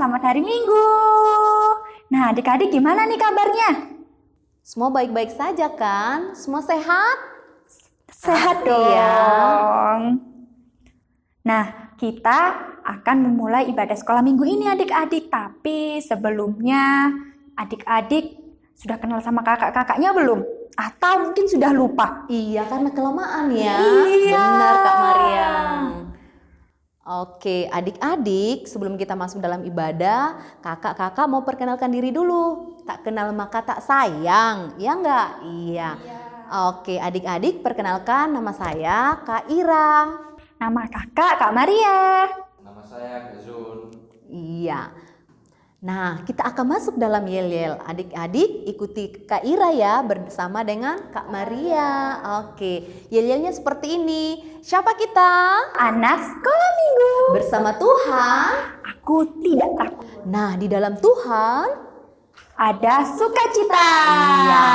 selamat hari Minggu. Nah, adik-adik gimana nih kabarnya? Semua baik-baik saja kan? Semua sehat? Sehat Pasti ya. dong. Nah, kita akan memulai ibadah sekolah minggu ini adik-adik. Tapi sebelumnya adik-adik sudah kenal sama kakak-kakaknya belum? Atau mungkin sudah lupa? Iya, karena kelamaan ya. Iya. Benar Kak Mariam. Oke, adik-adik, sebelum kita masuk dalam ibadah, kakak-kakak mau perkenalkan diri dulu. Tak kenal maka tak sayang, ya enggak? Iya. Oke, adik-adik perkenalkan, nama saya Kak Ira. Nama kakak Kak Maria. Nama saya Gezun. Iya. Nah, kita akan masuk dalam yel-yel. Adik-adik ikuti Kak Ira ya bersama dengan Kak Maria. Oke, yel-yelnya seperti ini. Siapa kita? Anak sekolah minggu. Bersama Tuhan. Aku tidak takut. Nah, di dalam Tuhan. Ada sukacita. Iya,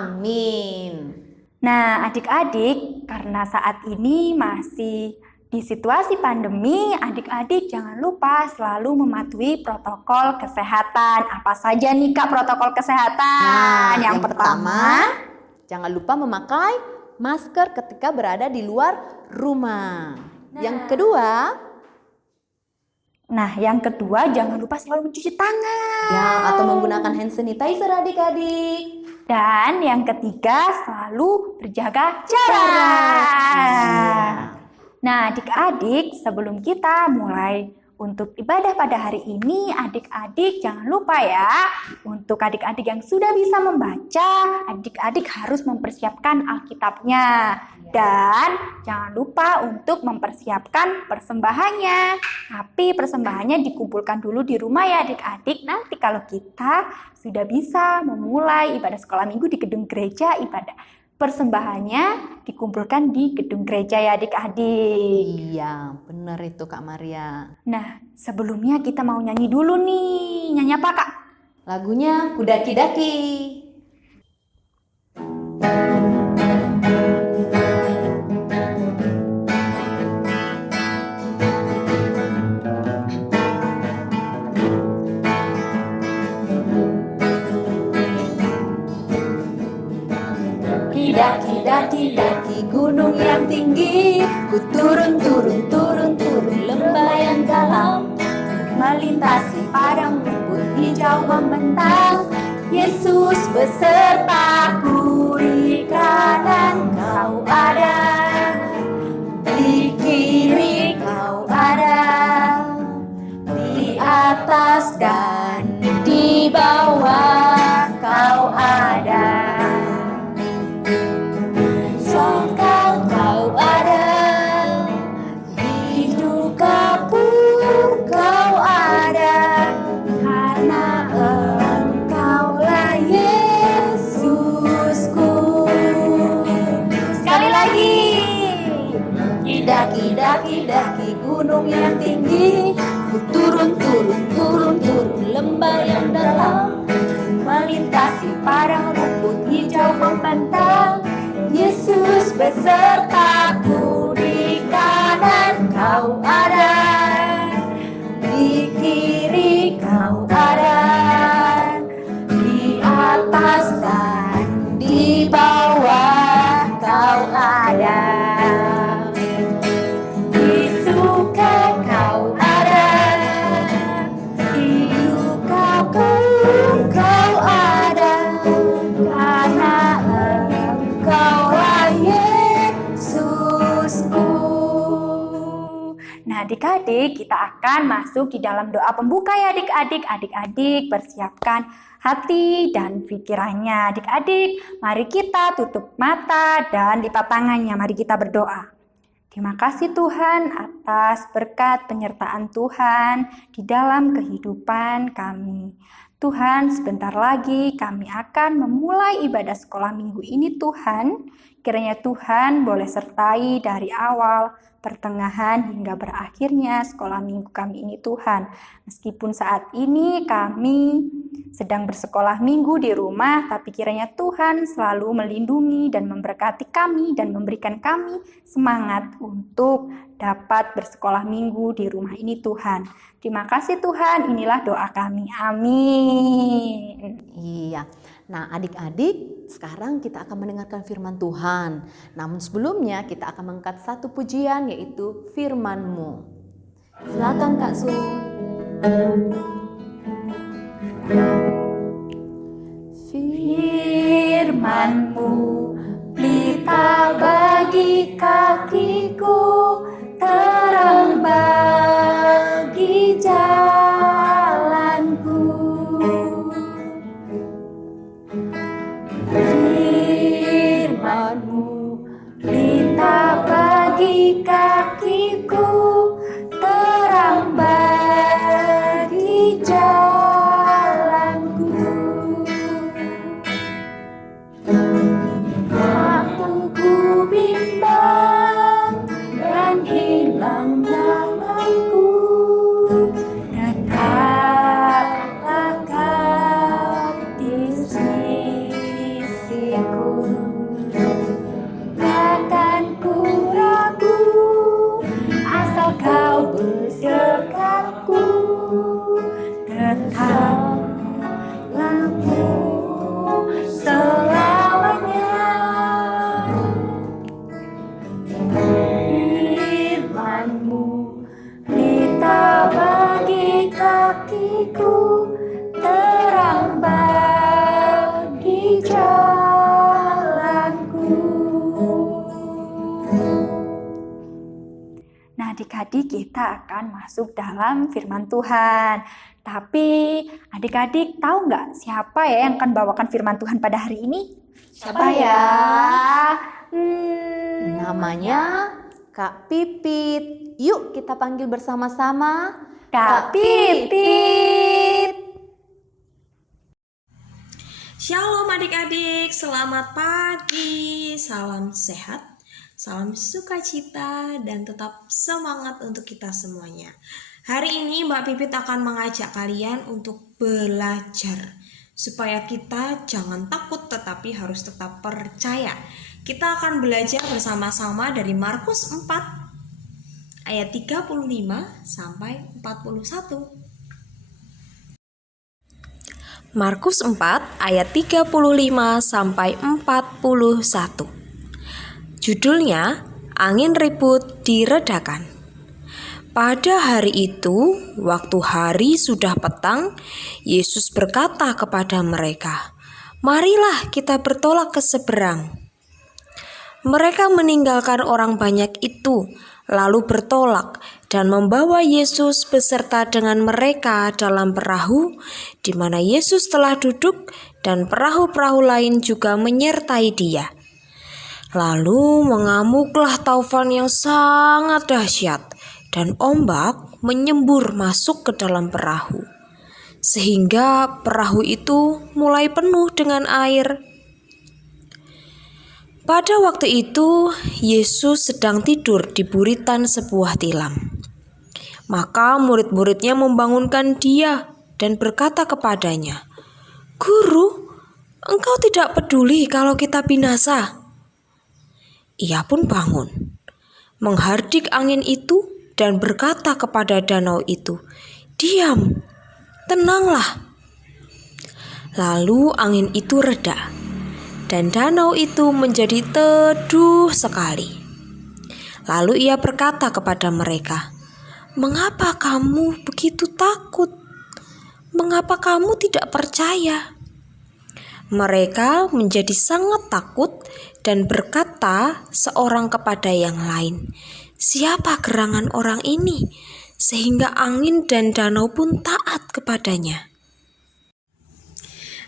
amin. Nah, adik-adik, karena saat ini masih di situasi pandemi, adik-adik jangan lupa selalu mematuhi protokol kesehatan. Apa saja nih Kak protokol kesehatan? Yang pertama, jangan lupa memakai masker ketika berada di luar rumah. Yang kedua, jangan lupa selalu mencuci tangan. Ya, atau menggunakan hand sanitizer adik-adik. Dan yang ketiga, selalu berjaga jarak. Nah, adik-adik, sebelum kita mulai untuk ibadah pada hari ini, adik-adik jangan lupa ya, untuk adik-adik yang sudah bisa membaca, adik-adik harus mempersiapkan Alkitabnya. Dan jangan lupa untuk mempersiapkan persembahannya. Tapi persembahannya dikumpulkan dulu di rumah ya adik-adik. Nanti kalau kita sudah bisa memulai ibadah sekolah minggu di gedung gereja, ibadah persembahannya dikumpulkan di gedung gereja ya adik-adik. Iya, benar itu Kak Maria. Nah, sebelumnya kita mau nyanyi dulu nih. Nyanyi apa Kak? Lagunya Kudaki-daki. Daki-daki gunung yang tinggi, ku turun lembah yang dalam, melintasi padang rumput hijau membentang. Yesus besertaku, di kanan kau ada, di kiri kau ada, di atas dan di bawah kau ada. Songkal kau ada, di duka pun kau ada, karena Engkaulah Yesusku. Sekali lagi. Daki gunung yang tinggi, ku turun lembah yang dalam, melintasi padang rumput hijau membentang. Yesus besertaku, di kanan kau ada, di kiri kau ada, di atas dan di bawah kau ada, di suka kau ada, di duka pun kau ada, karena Engkaulah Yesusku. Nah, adik-adik, kita akan masuk di dalam doa pembuka ya adik-adik. Adik-adik persiapkan hati dan pikirannya. Adik-adik, mari kita tutup mata dan lipat tangannya. Mari kita berdoa. Terima kasih Tuhan atas berkat penyertaan Tuhan di dalam kehidupan kami. Tuhan, sebentar lagi kami akan memulai ibadah sekolah minggu ini Tuhan. Kiranya Tuhan boleh sertai dari awal, pertengahan hingga berakhirnya sekolah minggu kami ini Tuhan. Meskipun saat ini kami sedang bersekolah minggu di rumah, tapi kiranya Tuhan selalu melindungi dan memberkati kami dan memberikan kami semangat untuk dapat bersekolah minggu di rumah ini Tuhan. Terima kasih Tuhan, inilah doa kami. Amin. Iya. Nah, adik-adik, sekarang kita akan mendengarkan firman Tuhan. Namun sebelumnya kita akan mengangkat satu pujian, yaitu firman-Mu. Silakan Kak Sun. Firman-Mu, pelita bagi kakiku, terang bagi jalanku. Firman-Mu, pelita bagi kakiku, terang bagi jalanku. Waktu ku bimbang dan hilang jalanku, tetaplah Kau di sisiku. Takkan ku ragu, asal Kau berdekatku, tetaplah Ku selamanya. Firman-Mu, pelita bagi kakiku, terang bagi jalanku. Nah, adik-adik, kita akan masuk dalam firman Tuhan. Tapi adik-adik tahu nggak siapa ya yang akan bawakan firman Tuhan pada hari ini? Siapa ya? Namanya Kak Pipit. Yuk kita panggil bersama-sama. Kak Pipit. Shalom adik-adik, selamat pagi, salam sehat, salam sukacita, dan tetap semangat untuk kita semuanya. Hari ini Mbak Pipit akan mengajak kalian untuk belajar, supaya kita jangan takut tetapi harus tetap percaya. Kita akan belajar bersama-sama dari Markus 4 ayat 35 sampai 41. Markus 4 ayat 35 sampai 41. Judulnya, Angin Ribut Diredakan. Pada hari itu, waktu hari sudah petang, Yesus berkata kepada mereka, "Marilah kita bertolak ke seberang." Mereka meninggalkan orang banyak itu, lalu bertolak dan membawa Yesus beserta dengan mereka dalam perahu, di mana Yesus telah duduk dan perahu-perahu lain juga menyertai Dia. Lalu mengamuklah taufan yang sangat dahsyat, dan ombak menyembur masuk ke dalam perahu, sehingga perahu itu mulai penuh dengan air. Pada waktu itu, Yesus sedang tidur di buritan sebuah tilam. Maka murid-muridnya membangunkan Dia dan berkata kepadanya, "Guru, Engkau tidak peduli kalau kita binasa?" Ia pun bangun, menghardik angin itu dan berkata kepada danau itu, "Diam, tenanglah." Lalu angin itu reda, dan danau itu menjadi teduh sekali. Lalu ia berkata kepada mereka, "Mengapa kamu begitu takut? Mengapa kamu tidak percaya?" Mereka menjadi sangat takut dan berkata seorang kepada yang lain, "Siapa gerangan orang ini, sehingga angin dan danau pun taat kepadanya?"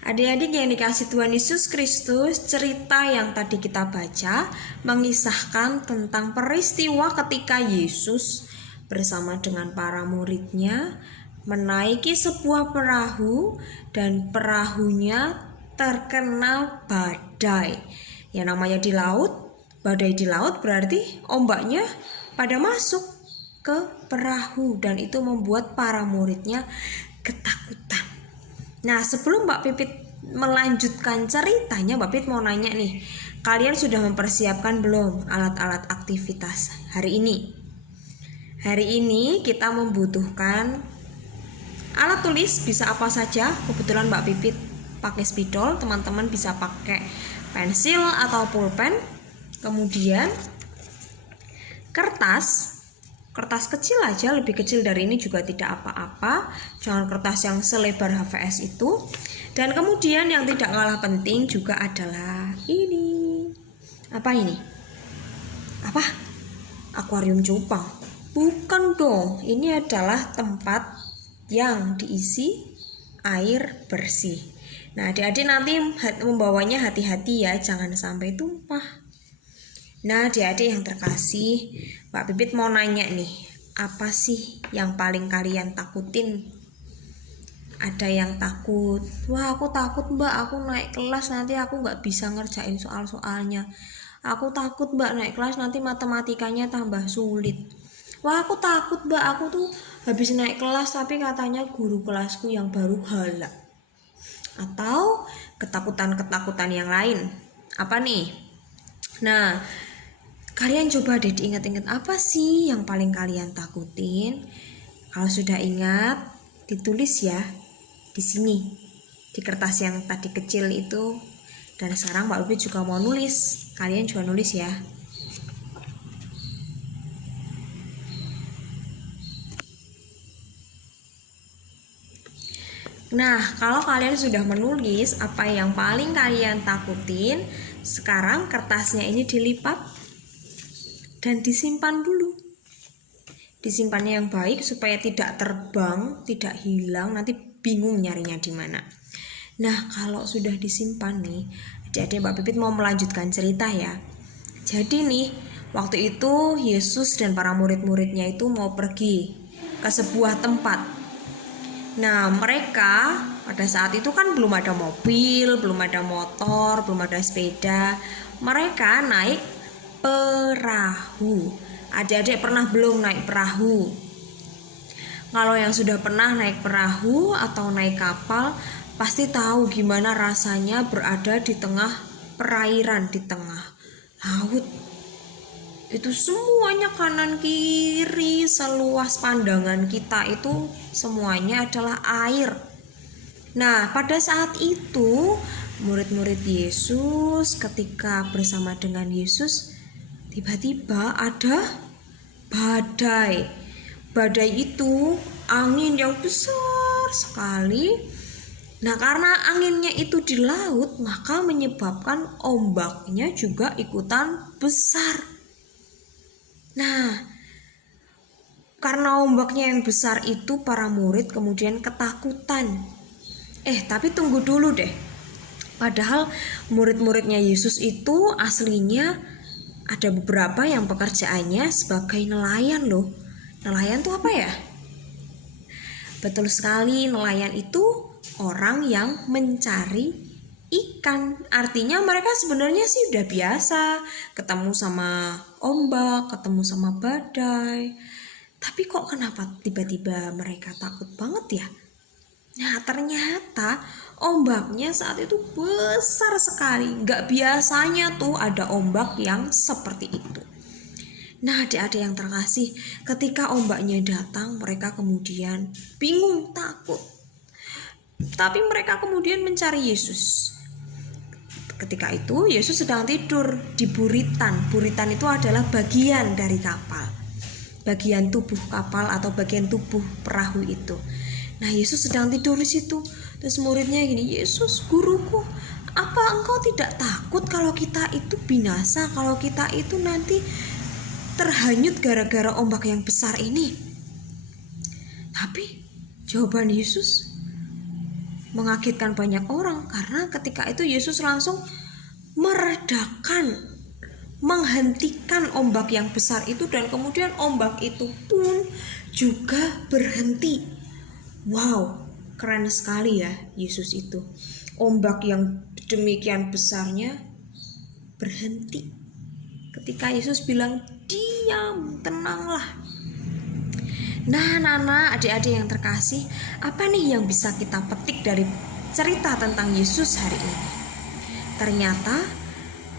Adik-adik yang dikasih Tuhan Yesus Kristus, cerita yang tadi kita baca mengisahkan tentang peristiwa ketika Yesus bersama dengan para muridnya menaiki sebuah perahu dan perahunya terkena badai. Yang namanya di laut Badai di laut berarti ombaknya pada masuk ke perahu dan itu membuat para muridnya ketakutan. Nah, sebelum Mbak Pipit melanjutkan ceritanya, Mbak Pipit mau nanya nih, kalian sudah mempersiapkan belum alat-alat aktivitas hari ini? Hari ini kita membutuhkan alat tulis, bisa apa saja. Kebetulan Mbak Pipit pakai spidol, teman-teman bisa pakai pensil atau pulpen. Kemudian kertas kecil aja, lebih kecil dari ini juga tidak apa-apa. Jangan kertas yang selebar HVS itu. Dan kemudian yang tidak kalah penting juga adalah ini. Apa ini? Apa? Akuarium cupang. Bukan dong, ini adalah tempat yang diisi air bersih. Nah, adik-adik nanti membawanya hati-hati ya, jangan sampai tumpah. Nah, adik-adik yang terkasih, Mbak Pipit mau nanya nih, apa sih yang paling kalian takutin? Ada yang takut, wah aku takut Mbak, aku naik kelas nanti aku nggak bisa ngerjain soal-soalnya. Aku takut Mbak, naik kelas nanti matematikanya tambah sulit. Wah aku takut Mbak, aku tuh habis naik kelas tapi katanya guru kelasku yang baru galak. Atau ketakutan-ketakutan yang lain. Apa nih? Nah, kalian coba deh diingat-ingat apa sih yang paling kalian takutin. Kalau sudah ingat, ditulis ya di sini, di kertas yang tadi kecil itu. Dan sekarang Mbak Ubi juga mau nulis, kalian juga nulis ya. Nah, kalau kalian sudah menulis apa yang paling kalian takutin, sekarang kertasnya ini dilipat dan disimpan dulu. Disimpannya yang baik supaya tidak terbang, tidak hilang, nanti bingung nyarinya di mana. Nah, kalau sudah disimpan nih, adik-adik Mbak Pipit mau melanjutkan cerita ya. Jadi nih, waktu itu Yesus dan para murid-muridnya itu mau pergi ke sebuah tempat. Nah, mereka pada saat itu kan belum ada mobil, belum ada motor, belum ada sepeda. Mereka naik perahu. Adik-adik pernah belum naik perahu? Kalau yang sudah pernah naik perahu atau naik kapal, pasti tahu gimana rasanya berada di tengah perairan, di tengah laut. Itu semuanya kanan kiri, seluas pandangan kita itu semuanya adalah air. Nah, pada saat itu murid-murid Yesus ketika bersama dengan Yesus, tiba-tiba ada badai. Badai itu angin yang besar sekali. Nah, karena anginnya itu di laut, maka menyebabkan ombaknya juga ikutan besar. Nah, karena ombaknya yang besar itu para murid kemudian ketakutan. Tapi tunggu dulu deh. Padahal murid-muridnya Yesus itu aslinya ada beberapa yang pekerjaannya sebagai nelayan loh. Nelayan itu apa ya? Betul sekali, nelayan itu orang yang mencari ikan. Artinya mereka sebenarnya sih udah biasa ketemu sama ombak, ketemu sama badai. Tapi kok kenapa tiba-tiba mereka takut banget ya? Nah, ternyata ombaknya saat itu besar sekali. Gak biasanya tuh ada ombak yang seperti itu. Nah, adik-adik yang terkasih, ketika ombaknya datang, mereka kemudian bingung, takut. Tapi mereka kemudian mencari Yesus. Ketika itu Yesus sedang tidur di buritan. Buritan itu adalah bagian dari kapal, bagian tubuh kapal atau bagian tubuh perahu itu. Nah, Yesus sedang tidur di situ. Terus muridnya gini, Yesus guruku, apa engkau tidak takut kalau kita itu binasa, kalau kita itu nanti terhanyut gara-gara ombak yang besar ini? Tapi jawaban Yesus mengagetkan banyak orang, karena ketika itu Yesus langsung meredakan, menghentikan ombak yang besar itu, dan kemudian ombak itu pun juga berhenti. Wow, keren sekali ya Yesus itu. Ombak yang demikian besarnya berhenti. ketika Yesus bilang, "Diam, tenanglah." Nah, anak-anak, adik-adik yang terkasih, apa nih yang bisa kita petik dari cerita tentang Yesus hari ini? Ternyata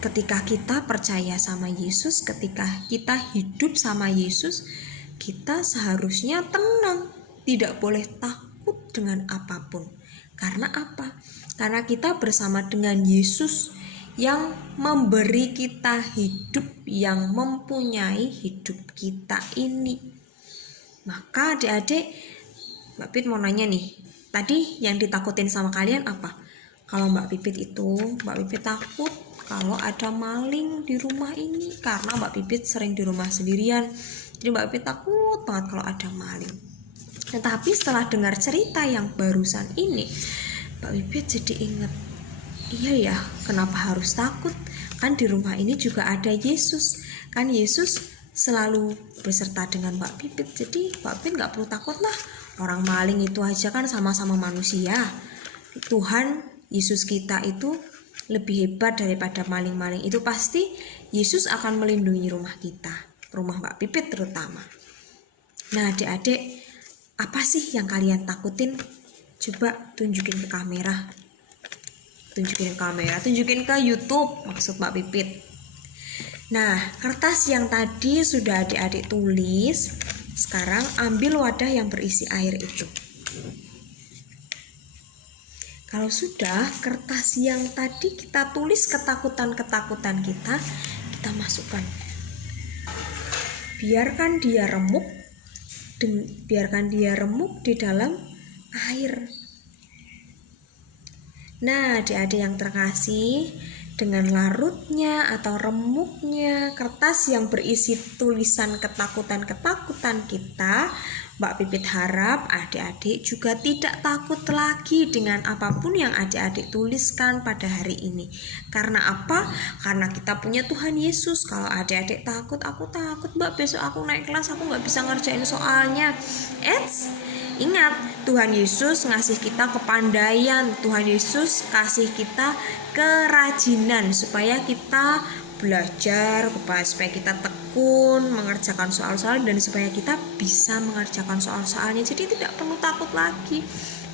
ketika kita percaya sama Yesus, ketika kita hidup sama Yesus, kita seharusnya tenang, tidak boleh takut dengan apapun. Karena apa? Karena kita bersama dengan Yesus yang memberi kita hidup, yang mempunyai hidup kita ini. Maka adik-adik, Mbak Pipit mau nanya nih, tadi yang ditakutin sama kalian apa? Kalau Mbak Pipit takut kalau ada maling di rumah ini, karena Mbak Pipit sering di rumah sendirian. Jadi Mbak Pipit takut banget kalau ada maling. Tetapi setelah dengar cerita yang barusan ini, Mbak Pipit jadi ingat, iya ya, kenapa harus takut? Kan di rumah ini juga ada Yesus. Kan Yesus selalu beserta dengan Mbak Pipit. Jadi Mbak Pipit gak perlu takut lah. Orang maling itu aja kan sama-sama manusia. Tuhan Yesus kita itu lebih hebat daripada maling-maling. Itu pasti Yesus akan melindungi rumah kita, rumah Mbak Pipit terutama. Nah, adik-adik, apa sih yang kalian takutin? Coba tunjukin ke kamera. Tunjukin ke YouTube maksud Mbak Pipit. Nah, kertas yang tadi sudah adik-adik tulis. Sekarang ambil wadah yang berisi air itu. Kalau sudah, kertas yang tadi kita tulis ketakutan-ketakutan kita masukkan. Biarkan dia remuk di dalam air. Nah, adik-adik yang terkasih, dengan larutnya atau remuknya kertas yang berisi tulisan ketakutan-ketakutan kita, Mbak Pipit harap adik-adik juga tidak takut lagi dengan apapun yang adik-adik tuliskan pada hari ini. Karena apa? Karena kita punya Tuhan Yesus. Kalau adik-adik takut, aku takut Mbak, besok aku naik kelas aku gak bisa ngerjain soalnya. Ingat, Tuhan Yesus ngasih kita kepandaian, Tuhan Yesus kasih kita kerajinan supaya kita belajar, supaya kita tekun mengerjakan soal-soal dan supaya kita bisa mengerjakan soal-soalnya. Jadi tidak perlu takut lagi.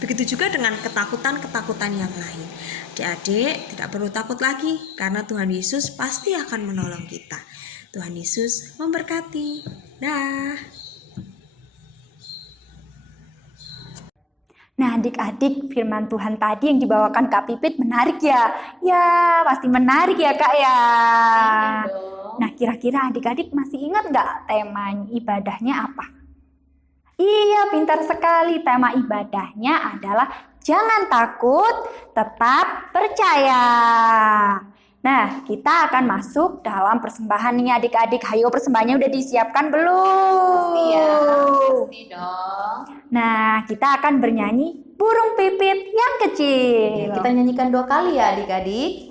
Begitu juga dengan ketakutan-ketakutan yang lain. Adik-adik tidak perlu takut lagi karena Tuhan Yesus pasti akan menolong kita. Tuhan Yesus memberkati. Dah. Nah, adik-adik, firman Tuhan tadi yang dibawakan Kak Pipit menarik ya? Ya, pasti menarik ya Kak ya. Nah, kira-kira adik-adik masih ingat nggak tema ibadahnya apa? Iya, pintar sekali. Tema ibadahnya adalah jangan takut, tetap percaya. Nah, kita akan masuk dalam persembahan nih adik-adik. Hayo, persembahannya udah disiapkan belum? Pasti dong. Nah, kita akan bernyanyi Burung Pipit yang Kecil. Kita nyanyikan 2 kali ya adik-adik.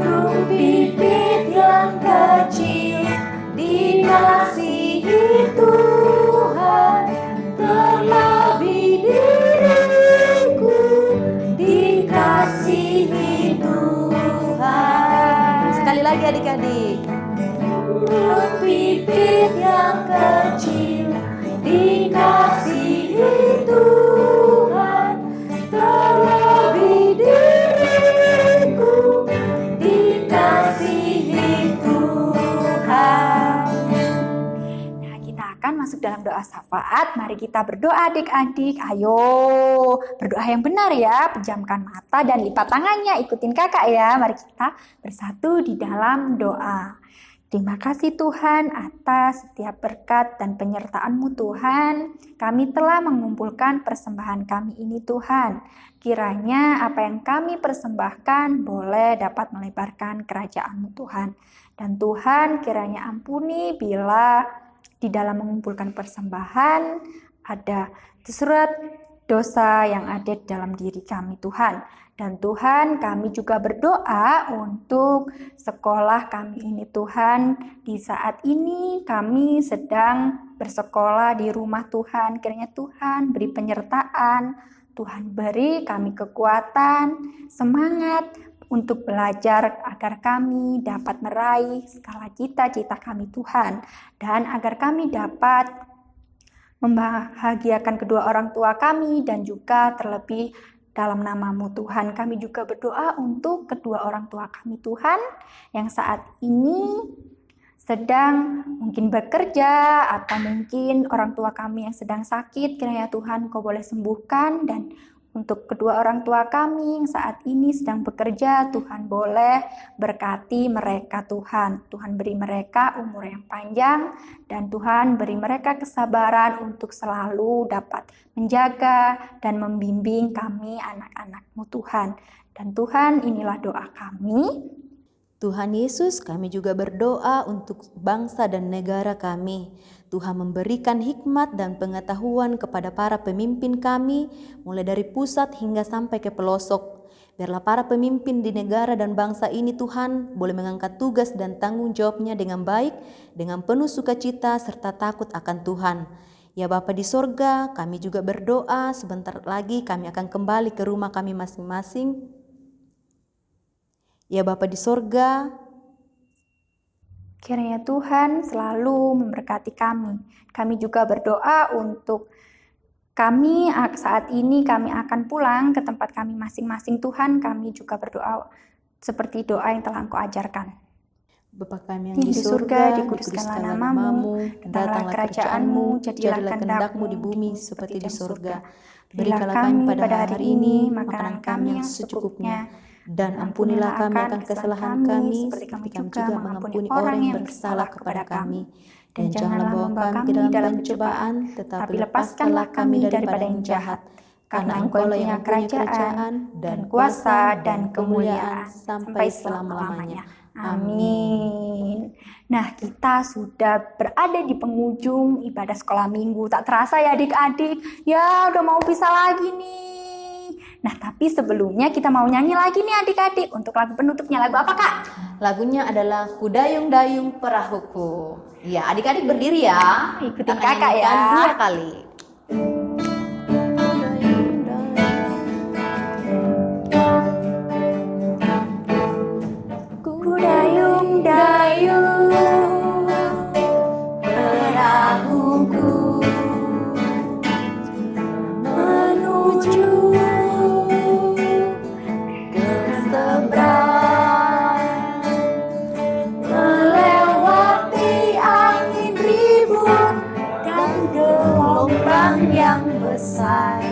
Burung pipit yang kecil dikasihi Tuhan, terlebih diriku dikasihi Tuhan. Sekali lagi adik-adik. Burung pipit yang kecil dikasihi Tuhan, terlebih diriku dikasihi Tuhan. Nah, kita akan masuk dalam doa syafaat. Mari kita berdoa adik-adik. Ayo, berdoa yang benar ya. Pejamkan mata dan lipat tangannya. Ikutin kakak ya. Mari kita bersatu di dalam doa. Terima kasih Tuhan atas setiap berkat dan penyertaan-Mu Tuhan. Kami telah mengumpulkan persembahan kami ini Tuhan. Kiranya apa yang kami persembahkan boleh dapat melebarkan kerajaan-Mu Tuhan. Dan Tuhan kiranya ampuni bila di dalam mengumpulkan persembahan ada surat dosa yang ada di dalam diri kami Tuhan. Dan Tuhan, kami juga berdoa untuk sekolah kami ini Tuhan. Di saat ini kami sedang bersekolah di rumah Tuhan. Kiranya Tuhan beri penyertaan, Tuhan beri kami kekuatan, semangat untuk belajar agar kami dapat meraih segala cita-cita kami Tuhan. Dan agar kami dapat membahagiakan kedua orang tua kami dan juga terlebih dalam nama-Mu Tuhan. Kami juga berdoa untuk kedua orang tua kami Tuhan yang saat ini sedang mungkin bekerja atau mungkin orang tua kami yang sedang sakit. Kiranya Tuhan Kau boleh sembuhkan, dan untuk kedua orang tua kami yang saat ini sedang bekerja, Tuhan boleh berkati mereka Tuhan. Tuhan beri mereka umur yang panjang dan Tuhan beri mereka kesabaran untuk selalu dapat menjaga dan membimbing kami anak-anak-Mu Tuhan. Dan Tuhan, inilah doa kami. Tuhan Yesus, kami juga berdoa untuk bangsa dan negara kami. Tuhan memberikan hikmat dan pengetahuan kepada para pemimpin kami, mulai dari pusat hingga sampai ke pelosok. Biarlah para pemimpin di negara dan bangsa ini Tuhan boleh mengangkat tugas dan tanggung jawabnya dengan baik, dengan penuh sukacita serta takut akan Tuhan. Ya Bapa di sorga, kami juga berdoa sebentar lagi kami akan kembali ke rumah kami masing-masing. Ya Bapa di sorga, kiranya Tuhan selalu memberkati kami. Kami juga berdoa untuk kami saat ini kami akan pulang ke tempat kami masing-masing Tuhan. Kami juga berdoa seperti doa yang telah Engkau ajarkan. Bapa kami yang Di di surga, surga, dikuduskanlah namamu, datanglah kerajaanmu, jadilah kehendak-Mu di bumi seperti di surga. Berikanlah kami pada hari ini makanan kami yang secukupnya, dan ampunilah kami akan kesalahan kami, seperti kami juga mengampuni orang yang bersalah kepada kami. Dan janganlah bawa kami ke dalam pencobaan, tetapi lepaskanlah kami daripada yang jahat. Karena Engkau-lah yang punya kerajaan, dan kuasa, dan kemuliaan, sampai selama-lamanya. Amin. Nah, kita sudah berada di penghujung ibadah sekolah minggu. Tak terasa ya adik-adik, ya udah mau pisah lagi nih. Nah, tapi sebelumnya kita mau nyanyi lagi nih adik-adik. Untuk lagu penutupnya, lagu apa Kak? Lagunya adalah Kudayung-dayung Perahuku. Ya, adik-adik berdiri ya. Ikutin Kita akan kakak ya. nyanyikan 2 kali. Kudayung-dayung perahuku menuju ke seberang, melewati angin ribut dan gelombang yang besar,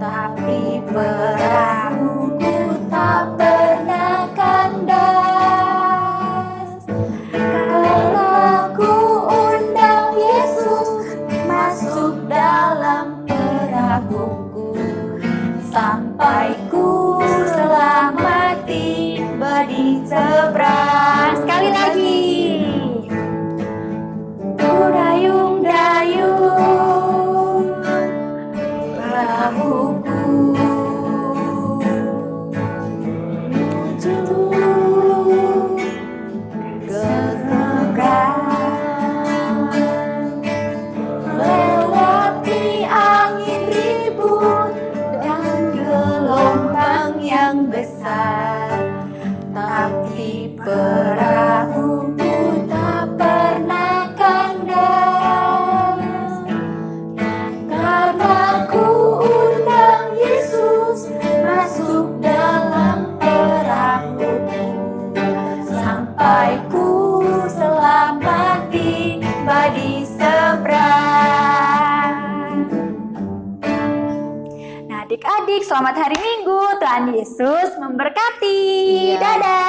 tapi perahuku tak pernah kandas. Kalau ku undang Yesus masuk dalam perahuku, sampai ku selamat tiba di seberang. Sekali lagi. Kudayung-dayung perahuku menuju ke seberang, melewati angin ribut dan gelombang yang besar, tapi perahuku tak pernah kandas. Karena ku undang Yesus masuk dalam perahuku, sampai ku selamat tiba di seberang. Nah adik-adik, selamat hari Minggu. Tuhan Yesus memberkati. Iya. Dadah.